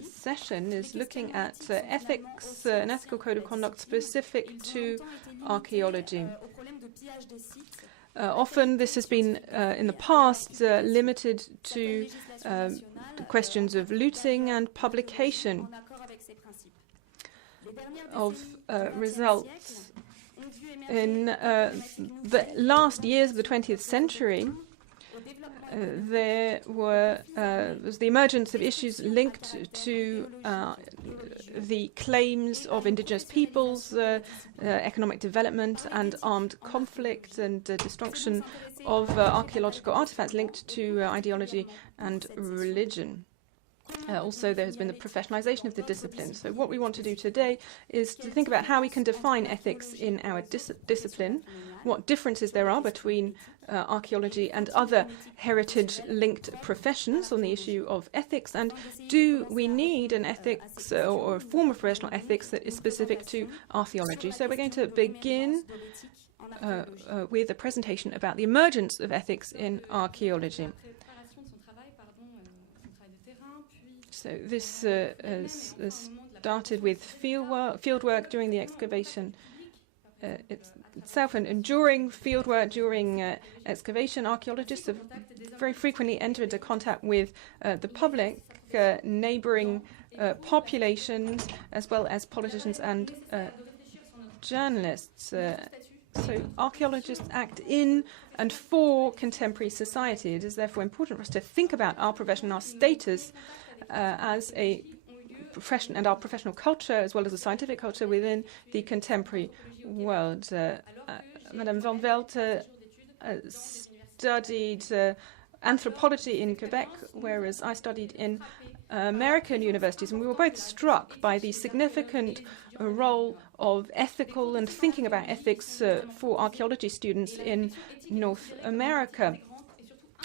session is looking at ethics, an ethical code of conduct specific to archaeology. Often this has been, in the past, limited to questions of looting and publication of results. In the last years of the 20th century, there was the emergence of issues linked to the claims of indigenous peoples, economic development and armed conflict and destruction of archaeological artifacts linked to ideology and religion. Also, there has been the professionalization of the discipline. So what we want to do today is to think about how we can define ethics in our discipline, what differences there are between archaeology and other heritage-linked professions on the issue of ethics, and do we need an ethics or a form of professional ethics that is specific to archaeology. So we're going to begin with a presentation about the emergence of ethics in archaeology. So this has started with fieldwork during the excavation itself, and during fieldwork, during excavation, archaeologists have very frequently entered into contact with the public, neighbouring populations, as well as politicians and journalists. So archaeologists act in and for contemporary society. It is therefore important for us to think about our profession, our status as a profession, and our professional culture, as well as the scientific culture within the contemporary world. Madame Vandevelde studied anthropology in Quebec, whereas I studied in American universities, and we were both struck by the significant role of ethical and thinking about ethics for archaeology students in North America.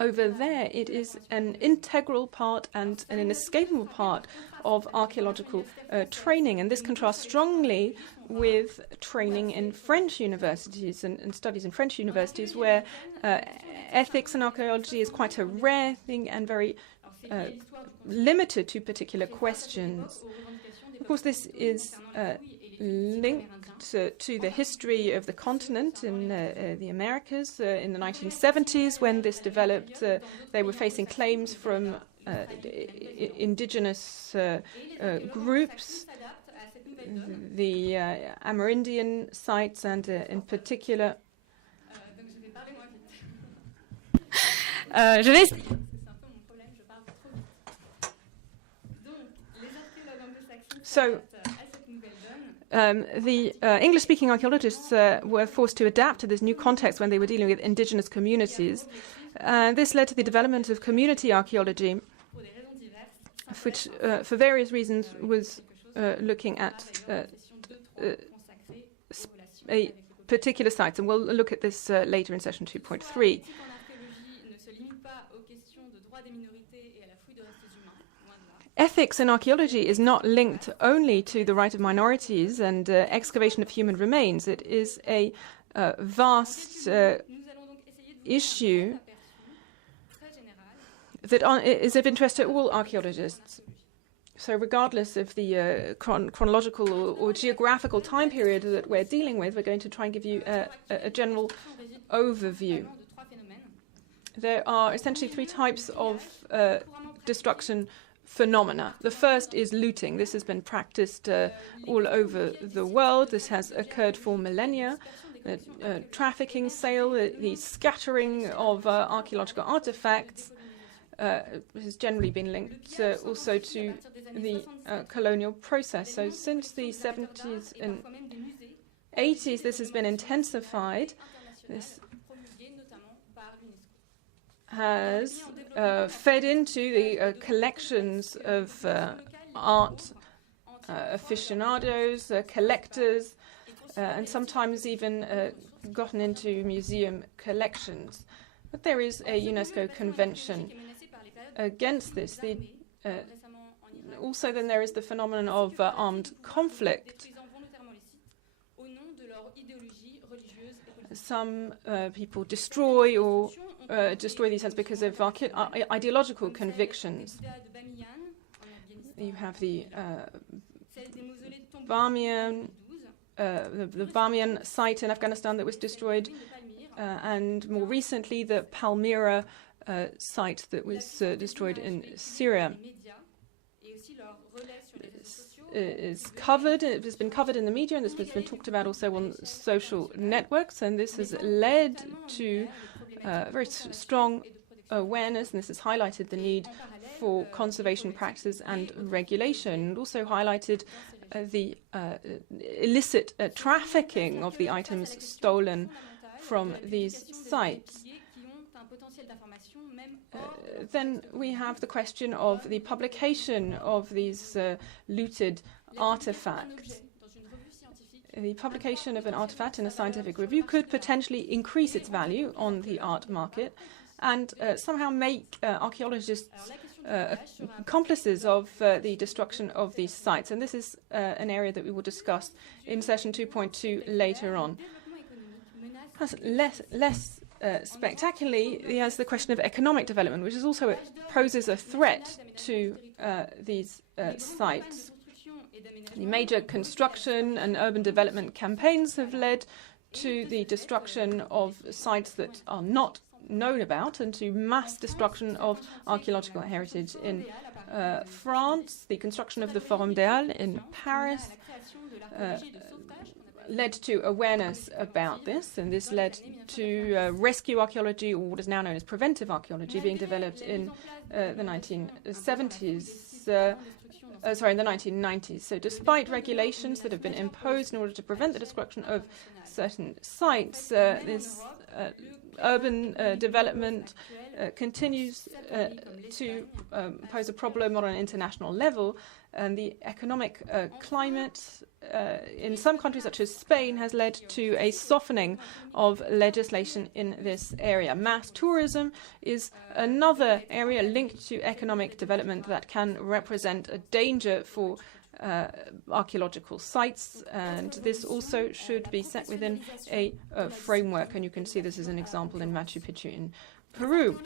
Over there, it is an integral part and an inescapable part of archaeological training, and this contrasts strongly with training in French universities and studies in French universities, where ethics and archaeology is quite a rare thing and very limited to particular questions. Of course, this is linked to the history of the continent in the Americas. In the 1970s, when this developed, they were facing claims from indigenous groups, the Amerindian sites, and in particular. So the English-speaking archaeologists were forced to adapt to this new context when they were dealing with indigenous communities. This led to the development of community archaeology, which, for various reasons, was looking at particular sites, and we'll look at this later in session 2.3. Ethics in archaeology is not linked only to the right of minorities and excavation of human remains. It is a vast issue that is of interest to all archaeologists. So regardless of the chronological or geographical time period that we're dealing with, we're going to try and give you a general overview. There are essentially three types of destruction phenomena. The first is looting. This has been practiced all over the world. This has occurred for millennia. Trafficking, sale, the scattering of archaeological artifacts has generally been linked also to the colonial process. So since the 70s and 80s, this has been intensified. This has fed into the collections of art aficionados, collectors, and sometimes even gotten into museum collections. But there is a UNESCO convention against this. Also, then there is the phenomenon of armed conflict. Some people destroy or destroy these sites because of ideological convictions. You have the Bamiyan, the Bamiyan site in Afghanistan that was destroyed, and more recently the Palmyra site that was destroyed in Syria. Is covered. It has been covered in the media, and this has been talked about also on social networks. And this has led to very strong awareness, and this has highlighted the need for conservation practices and regulation, and also highlighted the illicit trafficking of the items stolen from these sites. Then we have the question of the publication of these looted artifacts. The publication of an artifact in a scientific review could potentially increase its value on the art market and somehow make archaeologists accomplices of the destruction of these sites. And this is an area that we will discuss in session 2.2 later on. Less spectacularly, he has the question of economic development, which is also poses a threat to these sites. The major construction and urban development campaigns have led to the destruction of sites that are not known about and to mass destruction of archaeological heritage in France. The construction of the Forum des Halles in Paris led to awareness about this, and this led to rescue archaeology, or what is now known as preventive archaeology, being developed in the 1970s. In the 1990s. So despite regulations that have been imposed in order to prevent the destruction of certain sites, this urban development continues to pose a problem on an international level, and the economic climate in some countries such as Spain has led to a softening of legislation in this area. Mass tourism is another area linked to economic development that can represent a danger for archaeological sites, and this also should be set within a framework, and you can see this as an example in Machu Picchu in Peru.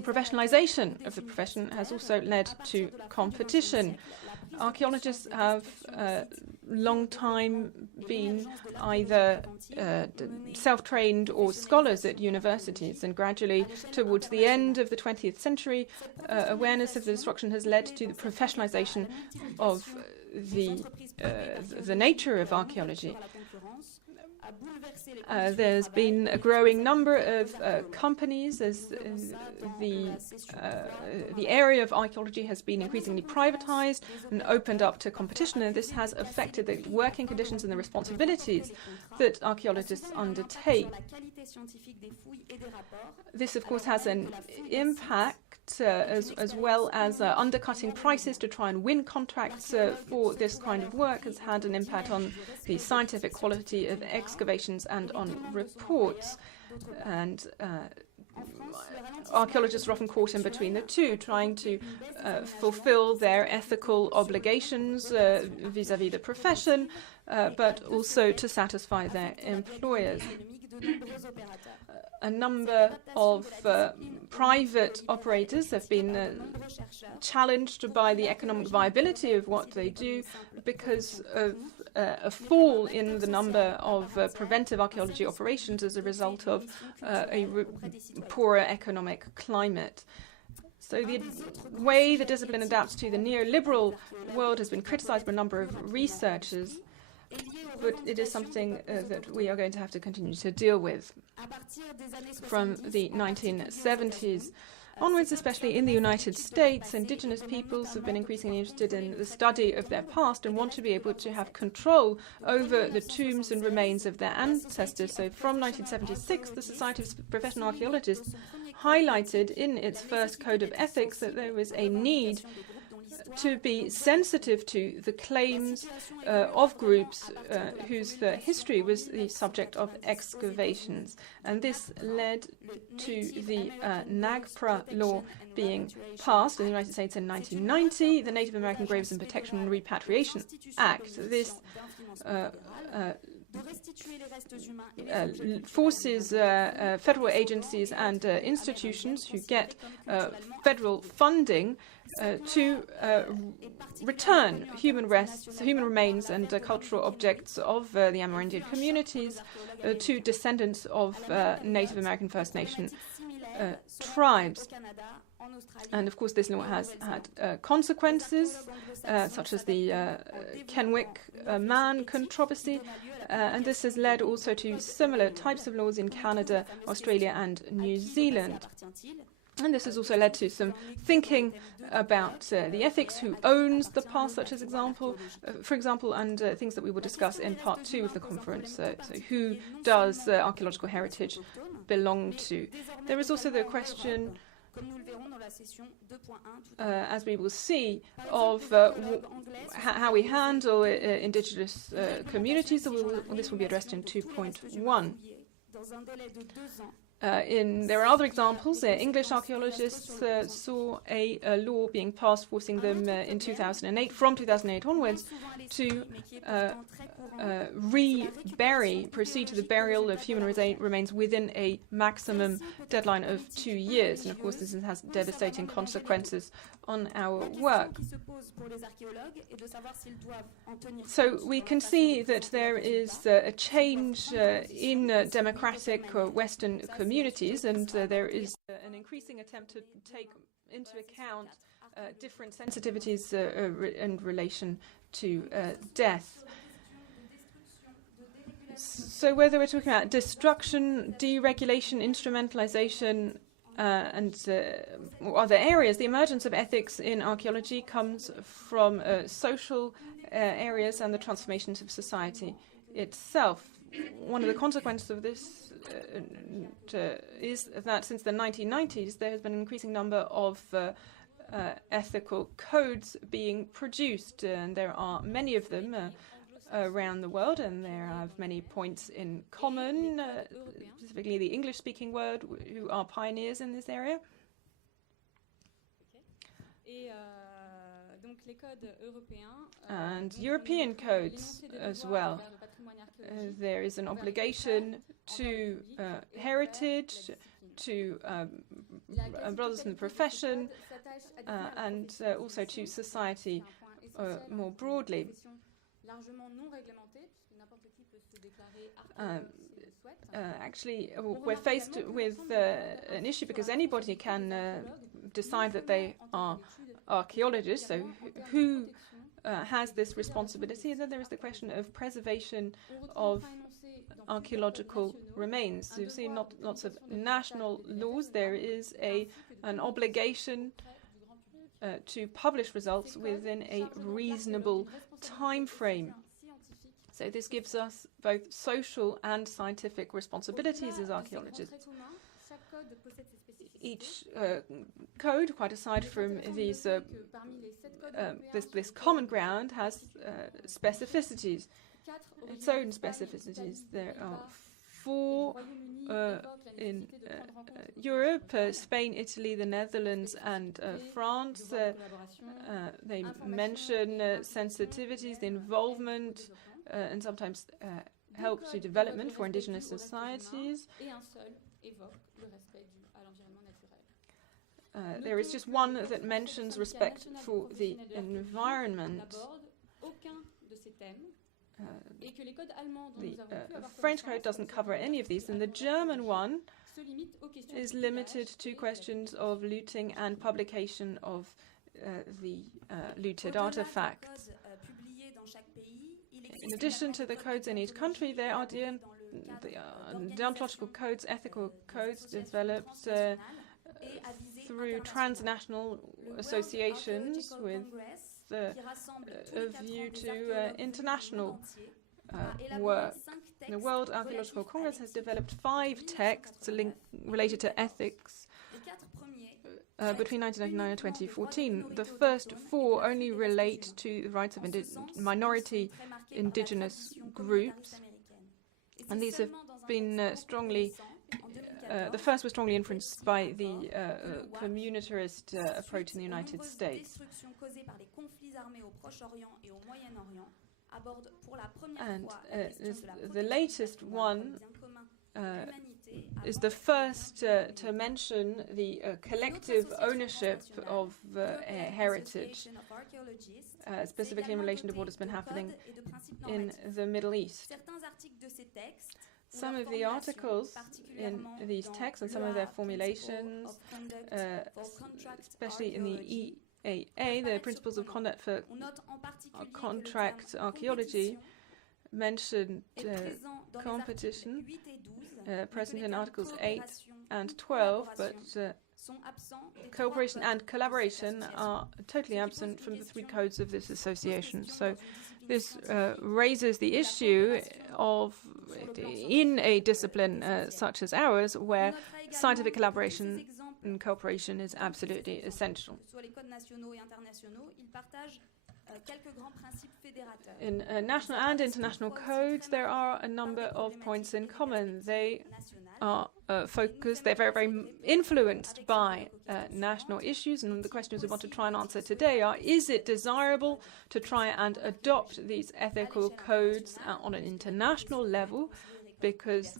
Professionalization of the profession has also led to competition. Archaeologists have long time been either self-trained or scholars at universities, and gradually towards the end of the 20th century awareness of the destruction has led to the professionalization of the nature of archaeology. There's been a growing number of companies as the area of archaeology has been increasingly privatized and opened up to competition, and this has affected the working conditions and the responsibilities that archaeologists undertake. This, of course, has an impact as well as undercutting prices to try and win contracts for this kind of work has had an impact on the scientific quality of excavations and on reports. And archaeologists are often caught in between the two, trying to fulfill their ethical obligations vis-à-vis the profession, but also to satisfy their employers. A number of private operators have been challenged by the economic viability of what they do because of a fall in the number of preventive archaeology operations as a result of a poorer economic climate. So the way the discipline adapts to the neoliberal world has been criticized by a number of researchers, but it is something that we are going to have to continue to deal with. From the 1970s onwards, especially in the United States, indigenous peoples have been increasingly interested in the study of their past and want to be able to have control over the tombs and remains of their ancestors. So from 1976, the Society of Professional Archaeologists highlighted in its first code of ethics that there was a need to be sensitive to the claims of groups whose history was the subject of excavations. And this led to the NAGPRA law being passed in the United States in 1990, the Native American Graves and Protection and Repatriation Act. This forces federal agencies and institutions who get federal funding to return human remains and cultural objects of the Amerindian communities to descendants of Native American First Nation tribes. And of course, this law has had consequences, such as the Kenwick man controversy, and this has led also to similar types of laws in Canada, Australia, and New Zealand. And this has also led to some thinking about the ethics, who owns the past, for example, and things that we will discuss in part 2 of the conference. So who does archaeological heritage belong to? There is also the question, as we will see, of how we handle indigenous communities. So this will be addressed in 2.1. There are other examples. English archaeologists saw a law being passed forcing them in 2008, from 2008 onwards, to proceed to the burial of human remains within a maximum deadline of 2 years. And of course, this has devastating consequences on our work. So we can see that there is a change in democratic Western communities, and there is an increasing attempt to take into account different sensitivities in relation to death. So whether we're talking about destruction, deregulation, instrumentalization, and other areas, the emergence of ethics in archaeology comes from social areas and the transformations of society itself. One of the consequences of this is that since the 1990s, there has been an increasing number of ethical codes being produced, and there are many of them around the world, and there are many points in common, specifically the English-speaking world, who are pioneers in this area. And European codes as well. There is an obligation to heritage, to brothers in the profession, and also to society more broadly. Actually, we're faced with an issue because anybody can decide that they are archaeologists. So who has this responsibility? And then there is the question of preservation of archaeological remains. So you see lots of national laws. There is an obligation to publish results within a reasonable time frame. So this gives us both social and scientific responsibilities as archaeologists. Each code, quite aside from these, this common ground, has specificities, its own specificities. There are 4 in Europe: Spain, Italy, the Netherlands, and France. They mention sensitivities, the involvement, and sometimes help to development for indigenous societies. There is just one that mentions respect for the environment. The French code doesn't cover any of these, and the German one is limited to questions of looting and publication of the looted artifacts. In addition to the codes in each country, there are deontological codes, ethical codes developed through transnational associations with a view to international work. The World Archaeological Congress has developed 5 texts related to ethics between 1999 and 2014. The first 4 only relate to the rights of minority indigenous groups, and these have been strongly the first was strongly influenced by the communitarist approach in the United States. And the latest one is the first to mention the collective ownership of heritage, specifically in relation to what has been happening in the Middle East. Some of the articles in these texts and some of their formulations, especially in the EAA, the Principles of Conduct for Contract Archaeology, mentioned competition, present in Articles 8 and 12, but cooperation and collaboration are totally absent from the three codes of this association. So this raises the issue of, in a discipline such as ours, where scientific collaboration and cooperation is absolutely essential. In national and international codes, there are a number of points in common. They are focused, they're very, very influenced by national issues, and the questions we want to try and answer today are, is it desirable to try and adopt these ethical codes on an international level, because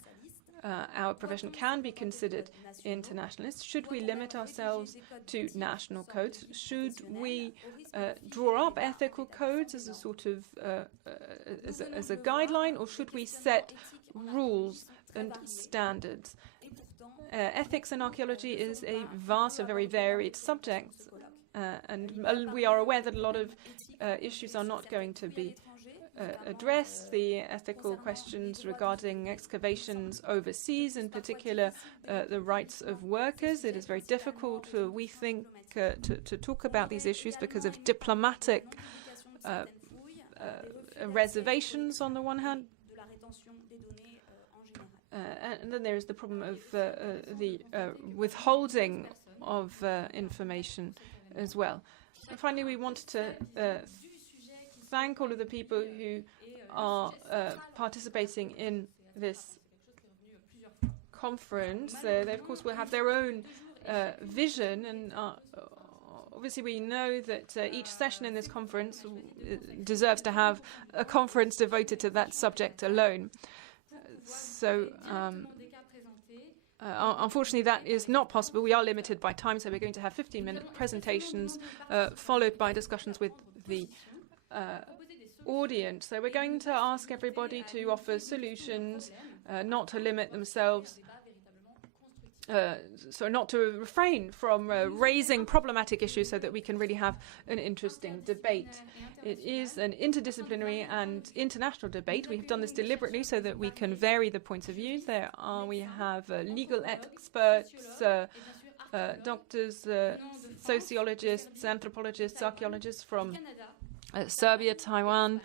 our profession can be considered internationalist? Should we limit ourselves to national codes? Should we draw up ethical codes as a sort of as a guideline, or should we set rules and standards? Ethics in archaeology is a vast and very varied subject, and we are aware that a lot of issues are not going to be address the ethical questions regarding excavations overseas, in particular the rights of workers. It is very difficult, we think, to talk about these issues because of diplomatic reservations on the one hand. And then there is the problem of the withholding of information as well. And finally, we want to thank all of the people who are participating in this conference. They, of course, will have their own vision, and obviously we know that each session in this conference deserves to have a conference devoted to that subject alone. So, unfortunately, that is not possible. We are limited by time, so we're going to have 15-minute presentations followed by discussions with the audience. So we're going to ask everybody to offer solutions, not to limit themselves, so not to refrain from raising problematic issues, so that we can really have an interesting debate. It is an interdisciplinary and international debate. We have done this deliberately so that we can vary the points of view. We have legal experts, doctors, sociologists, anthropologists, archaeologists from Serbia, Taiwan,